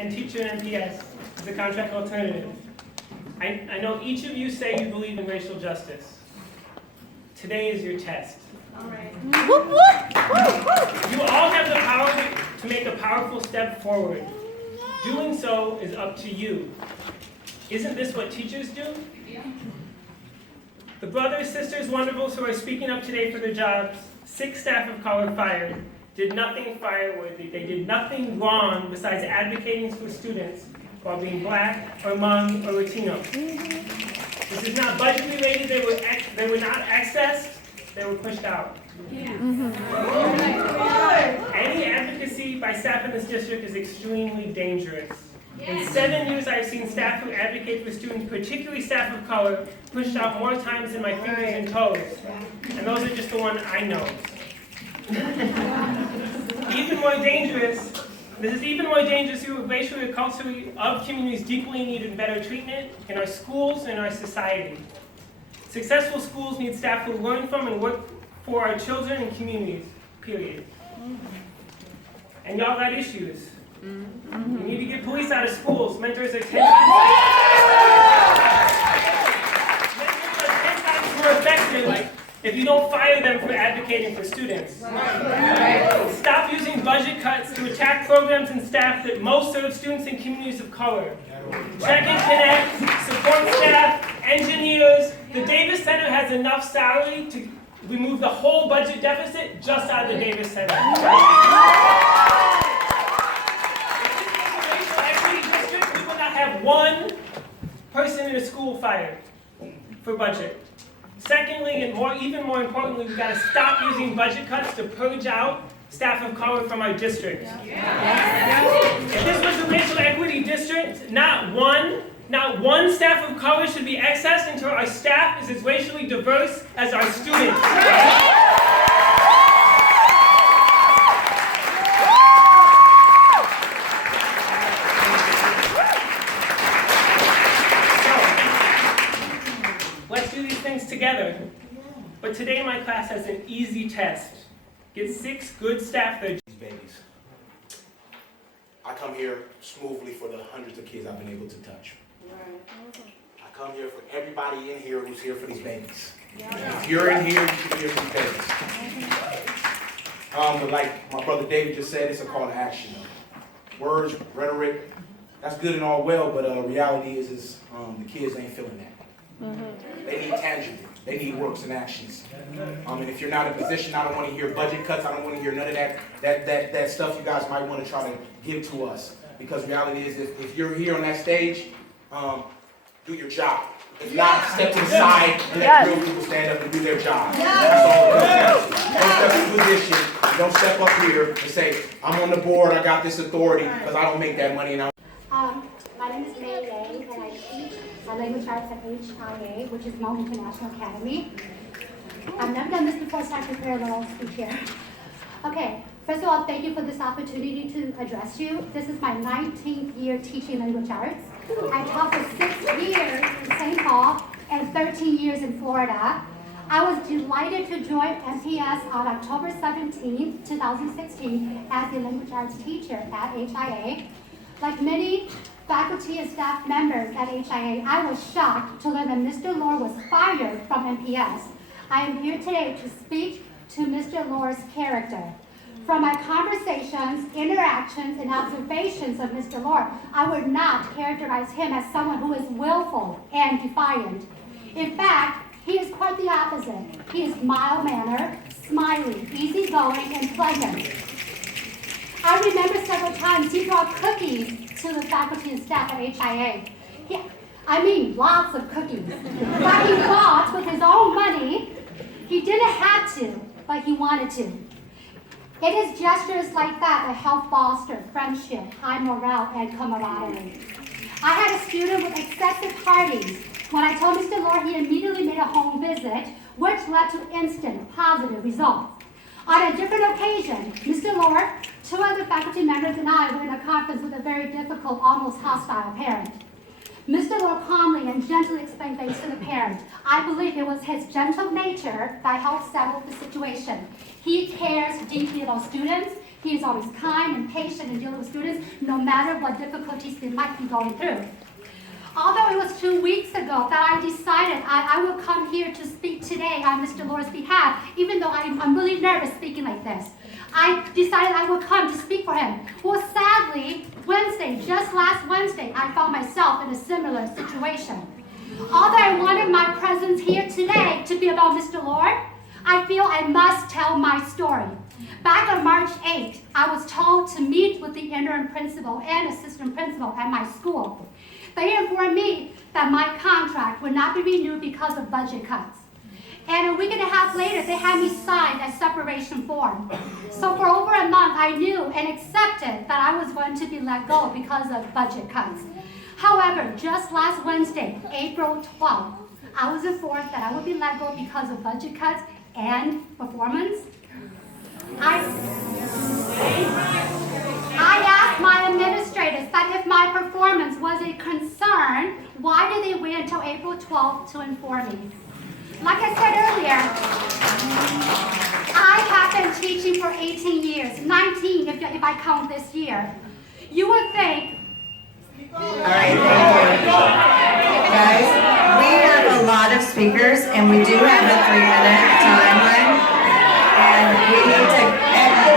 and teacher in MPS as a contract alternative. I know each of you say you believe in racial justice. Today is your test. All right. You all have the power to make a powerful step forward. Doing so is up to you. Isn't this what teachers do? Yeah. The brothers, sisters, wonderfuls who are speaking up today for their jobs, 6 staff of color fired, did nothing fireworthy. They did nothing wrong besides advocating for students while being Black or Hmong or Latino. This is not budget related. They were not accessed. They were pushed out. Yeah. Any advocacy by staff in this district is extremely dangerous. In 7 years, I've seen staff who advocate for students, particularly staff of color, pushed out more times than my fingers and toes. And those are just the ones I know. Even more dangerous, this is even more dangerous through racially and culturally of communities deeply needed better treatment in our schools and our society. Successful schools need staff who learn from and work for our children and communities, period. And y'all got issues. You need to get police out of schools. Mentors are 10 times more effective if you don't fire them for advocating for students. Stop using budget cuts to attack programs and staff that most serve students and communities of color. Check and connect, support staff, engineers. The Davis Center has enough salary to remove the whole budget deficit just out of the Davis Center. We will not have one person in a school fired for budget. Secondly, and even more importantly, we've got to stop using budget cuts to purge out staff of color from our district. If this was a racial equity district, not one staff of color should be accessed until our staff is as racially diverse as our students. Let's do these things together. But today my class has an easy test. Get 6 good staff there. These babies. I come here smoothly for the hundreds of kids I've been able to touch. I come here for everybody in here who's here for these babies. If you're in here, you should be here for these babies. But like my brother David just said, it's a call to action. Words, rhetoric, that's good and all well, but reality is the kids ain't feeling that. They need tangible. They need works and actions. And if you're not in a position, I don't want to hear budget cuts. I don't want to hear none of that stuff you guys might want to try to give to us. Because reality is, if you're here on that stage, do your job. If not, step to the side and let real people stand up and do their job. That's all. Don't step into position. Don't step up here and say, I'm on the board, I got this authority, because I don't make that money. And my name is May Day, and I teach language arts at HIA, which is Hmong International Academy. I've never done this before, so I prepared a little speech here. Okay, first of all, thank you for this opportunity to address you. This is my 19th year teaching language arts. I taught for 6 years in St. Paul and 13 years in Florida. I was delighted to join MPS on October 17, 2016 as a language arts teacher at HIA. Like many faculty and staff members at HIA, I was shocked to learn that Mr. Lohr was fired from MPS. I am here today to speak to Mr. Lohr's character. From my conversations, interactions, and observations of Mr. Lohr, I would not characterize him as someone who is willful and defiant. In fact, he is quite the opposite. He is mild-mannered, smiley, easygoing, and pleasant. I remember several times he brought cookies to the faculty and staff at HIA. Lots of cookies. That he bought with his own money. He didn't have to, but he wanted to. It is gestures like that that help foster friendship, high morale, and camaraderie. I had a student with excessive parties. When I told Mr. Lohr, he immediately made a home visit, which led to instant positive results. On a different occasion, Mr. Lohr, 2 other faculty members, and I were in a conference with a very difficult, almost hostile parent. Mr. Lohr calmly and gently explained things to the parent. I believe it was his gentle nature that helped settle the situation. He cares deeply about students. He is always kind and patient in dealing with students, no matter what difficulties they might be going through. Although it was 2 weeks ago that I decided I will come here to speak today on Mr. Lord's behalf, even though I'm really nervous speaking like this. I decided I would come to speak for him. Well, sadly, Wednesday, just last Wednesday, I found myself in a similar situation. Although I wanted my presence here today to be about Mr. Lord, I feel I must tell my story. Back on March 8th, I was told to meet with the interim principal and assistant principal at my school. They informed me that my contract would not be renewed because of budget cuts. And a week and a half later, they had me sign a separation form. So for over a month, I knew and accepted that I was going to be let go because of budget cuts. However, just last Wednesday, April 12th, I was informed that I would be let go because of budget cuts and performance. I asked my administrators that if my performance was a concern, why did they wait until April 12th to inform me? Like I said earlier, I have been teaching for 18 years, 19 if I count this year. You would think... All right, thank you. Guys, we have a lot of speakers, and we do have a 3-minute timeline. And we need to,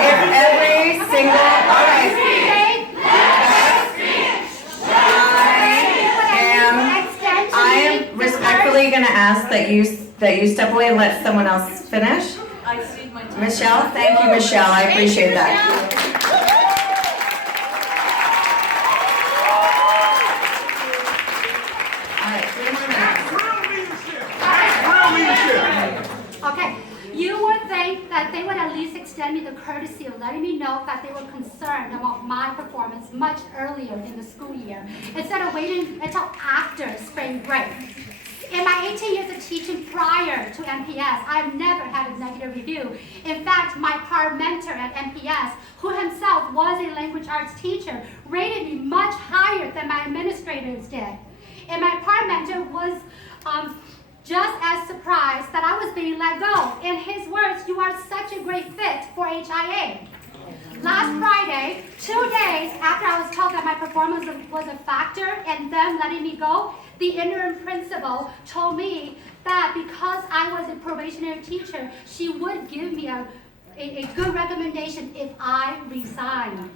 if every single, all right. I am respectfully going to ask that you step away and let someone else finish. Michelle, thank you, Michelle. I appreciate that. Okay, you would think that they would at least extend me the courtesy of letting me know that they were concerned about my performance much earlier in the school year, instead of waiting until after spring break. In my 18 years of teaching prior to MPS, I've never had a negative review. In fact, my par mentor at MPS, who himself was a language arts teacher, rated me much higher than my administrators did. And my par mentor was just as surprised that I was being let go. In his words, "You are such a great fit for HIA." Last Friday, 2 days after I was told that my performance was a factor and them letting me go, the interim principal told me that because I was a probationary teacher, she would give me a good recommendation if I resigned.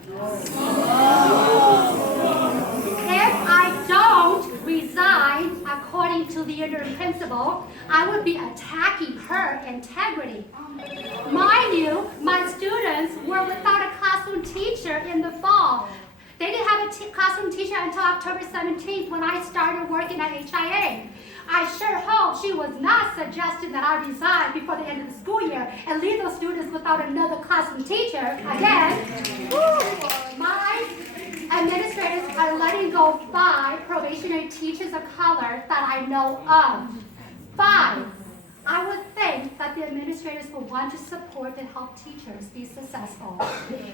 If I don't resign, according to the interim principal, I would be attacking her integrity. Mind you, my students were without a classroom teacher in the fall. They didn't have a classroom teacher until October 17th when I started working at HIA. I sure hope she was not suggesting that I resign before the end of the school year and leave those students without another classroom teacher again. My administrators are letting go 5 probationary teachers of color that I know of. 5. I would think that the administrators will want to support and help teachers be successful.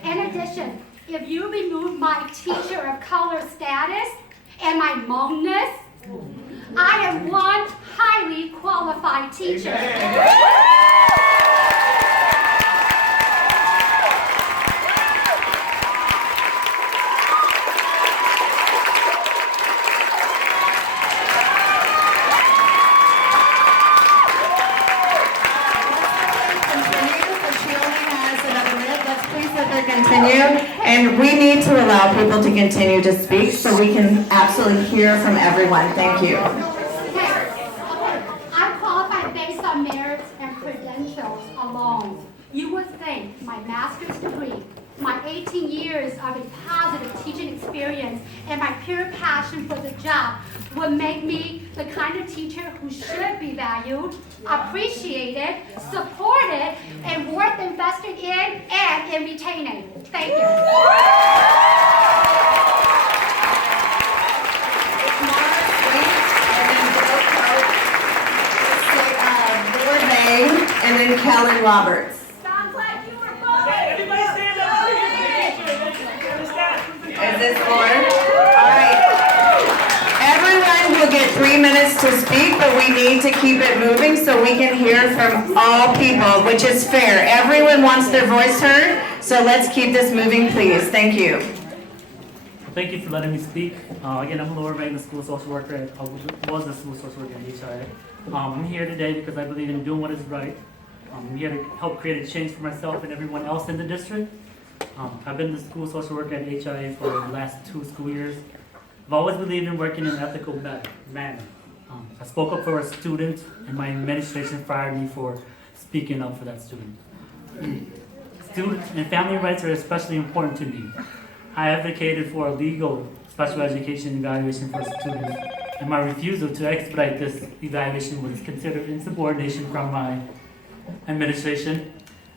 In addition, if you remove my teacher of color status and my Hmongness, I am one highly qualified teacher. Continue, and we need to allow people to continue to speak so we can absolutely hear from everyone. Thank you. I'm qualified based on merits and credentials alone. You would think my master's degree, my 18 years of a positive teaching experience, and my pure passion for the job would make me the kind of teacher who should be valued, appreciated, supported, and worth investing in and in retaining. Thank you. And then Kelly Roberts. Sounds like you were both. Everybody stand up. Is this for? All right. Everyone will get 3 minutes to speak, but we need to keep it moving so we can hear from all people, which is fair. Everyone wants their voice heard, So let's keep this moving, please. Thank you. Thank you for letting me speak. Again, I'm Laura May, the school social worker at, was a school social worker at HIA. I'm here today because I believe in doing what is right. I'm here to help create a change for myself and everyone else in the district. I've been the school social worker at HIA for the last 2 school years. I've always believed in working in an ethical manner. I spoke up for a student, and my administration fired me for speaking up for that student. Student and family rights are especially important to me. I advocated for a legal special education evaluation for students, and my refusal to expedite this evaluation was considered insubordination from my administration.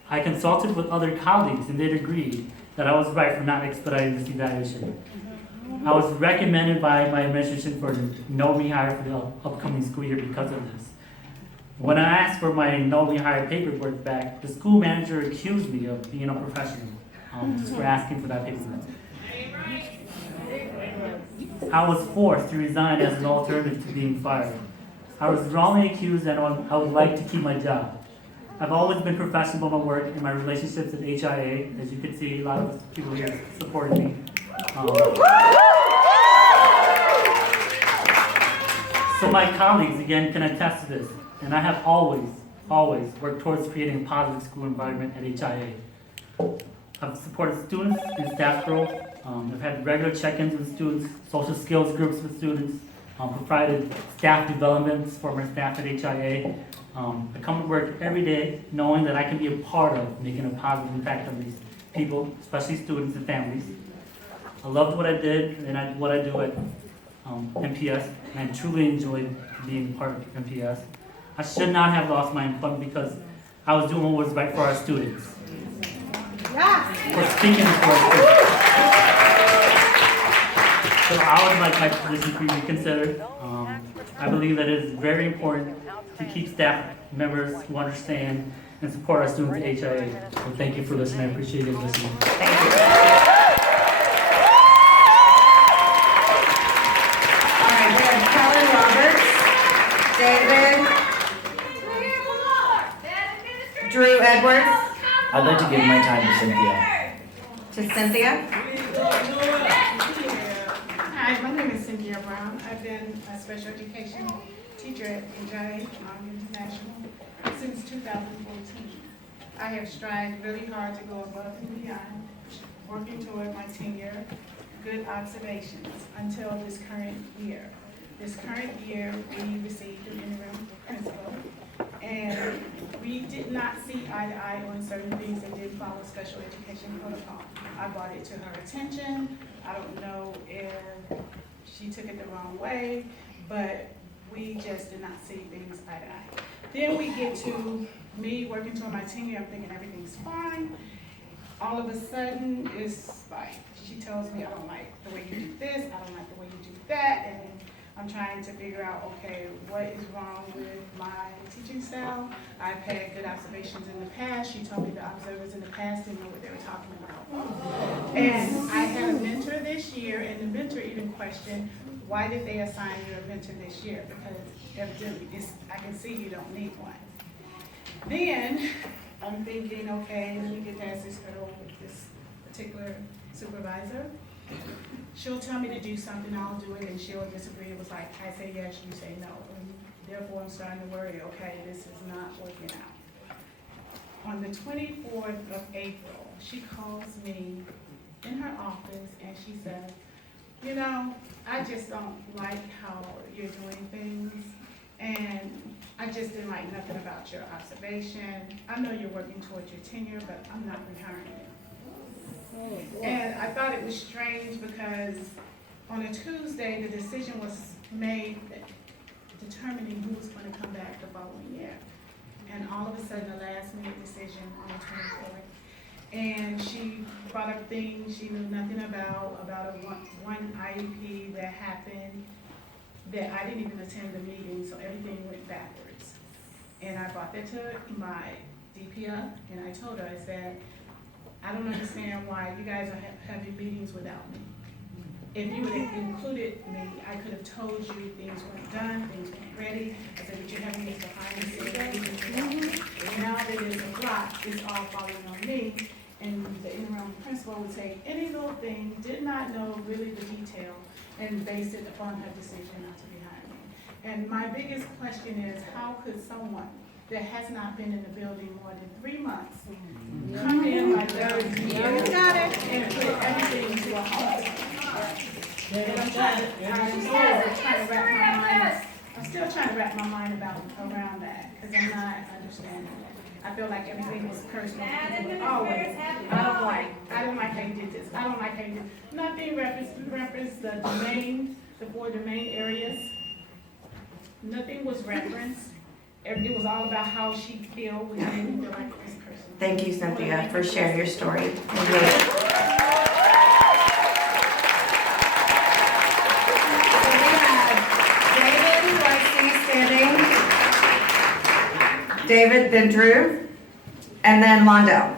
I consulted with other colleagues, and they'd agreed that I was right for not expediting this evaluation. I was recommended by my administration for no rehire for the upcoming school year because of this. When I asked for my no rehire paperwork back, the school manager accused me of being unprofessional just for asking for that paperwork. I was forced to resign as an alternative to being fired. I was wrongly accused and I would like to keep my job. I've always been professional in my work and my relationships at HIA. As you can see, a lot of people here supported me. So my colleagues, again, can attest to this. And I have always worked towards creating a positive school environment at HIA. I've supported students and staff growth. I've had regular check-ins with students, social skills groups with students, provided staff developments for my staff at HIA. I come to work every day knowing that I can be a part of making a positive impact on these people, especially students and families. I loved what I did and what I do at MPS, and I truly enjoyed being part of MPS. I should not have lost my employment because I was doing what was right for our students. For speaking for our students. So I would like my position to be reconsidered. I believe that it is very important to keep staff members who understand and support our students at HIA. So thank you for listening. I appreciate you listening. Thank you. All right, we have Kellen Roberts, David, Drew Edwards, I'd like to give my time to Cynthia. to Cynthia. Hi, my name is Cynthia Brown. I've been a special education teacher at HIA International since 2014. I have strived really hard to go above and beyond, working toward my tenure, good observations, until this current year. This current year, we received an interim principal, and we did not see eye to eye on certain things that didn't follow special education protocol. I brought it to her attention. I don't know if she took it the wrong way, but we just did not see things eye to eye. Then we get to me working toward my tenure. I'm thinking everything's fine. All of a sudden, it's like she tells me, I don't like the way you do this, I don't like the way you do that, and I'm trying to figure out, okay, what is wrong with my teaching style? I've had good observations in the past. She told me the observers in the past didn't know what they were talking about. And I had a mentor this year, and the mentor even questioned, why did they assign you a mentor this year? Because evidently, I can see you don't need one. Then I'm thinking, okay, let me get past this hurdle with this particular supervisor. She'll tell me to do something, I'll do it, and she'll disagree. It was like, I say yes, you say no. And therefore, I'm starting to worry, okay, this is not working out. On the 24th of April, she calls me in her office and she says, you know, I just don't like how you're doing things, and I just didn't like nothing about your observation. I know you're working towards your tenure, but I'm not rehiring you. And I thought it was strange because on a Tuesday, the decision was made determining who was going to come back the following year. And all of a sudden, a last minute decision on the 24th. And she brought up things she knew nothing about a one IEP that happened that I didn't even attend the meeting, so everything went backwards. And I brought that to my DPF, and I told her, I said, I don't understand why you guys are having meetings without me. If you would have included me, I could have told you things weren't done, things weren't ready. I said, but you're having this behind the scenes. And now that it's a block, it's all falling on me. and the interim principal would take any little thing, did not know really the detail, and base it upon her decision not to be hiring me. And my biggest question is, how could someone that has not been in the building more than 3 months come in my third year and put everything into a halt? And I'm still trying to wrap my mind around that, because I'm not understanding it. I feel like everything was personal, because always, I don't like how you did this, I don't like how you did, nothing referenced the domain, the 4 domain areas. Nothing was referenced. It was all about how she feel when she didn't feel like this person. Thank you, Cynthia, for sharing your story. Thank you. David, then Drew, and then Londo.